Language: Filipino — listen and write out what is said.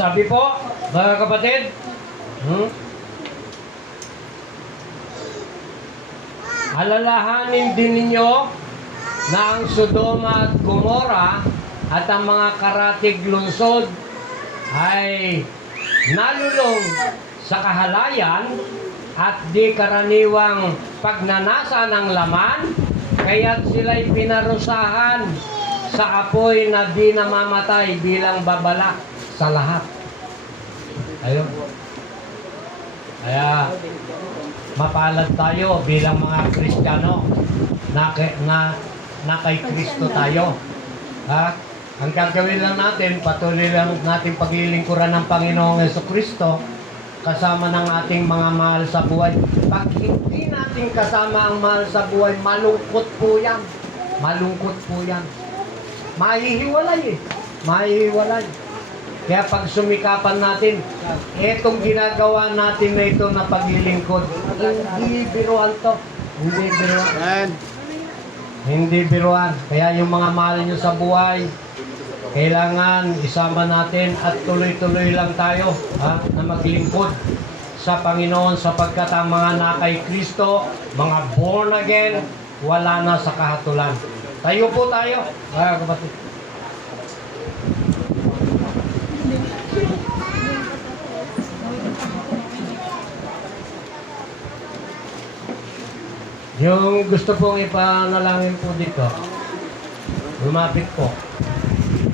Sabi po, mga kapatid, alalahanin din ninyo na ang Sodoma at Gomora at ang mga karatig lungsod ay nalulong sa kahalayan at di karaniwang pagnanasa ng laman, kaya't sila'y pinarusahan sa apoy na di namamatay bilang babala sa lahat. Ayun. Kaya mapalad tayo bilang mga Kristiyano na kay Kristo tayo. Ha? Ang gagawin lang natin, patuloy lang natin paglilingkuran ng Panginoong Jesucristo kasama ng ating mga mahal sa buhay. Pag hindi natin kasama ang mahal sa buhay, malungkot po yan. Malungkot po yan. Mahihiwalay eh. Mahihiwalay. Kaya pag sumikapan natin, etong ginagawa natin na ito na paglilingkod, hindi biruan to. Hindi biruan. Hindi biruan. Kaya yung mga mahal nyo sa buhay, kailangan isama natin at tuloy-tuloy lang tayo na maglingkod sa Panginoon sapagkat ang mga nakay Kristo, mga born again, wala na sa kahatulan. Tayo po tayo, mga kapatid. Yung gusto pong ipanalangin po dito, lumapit po.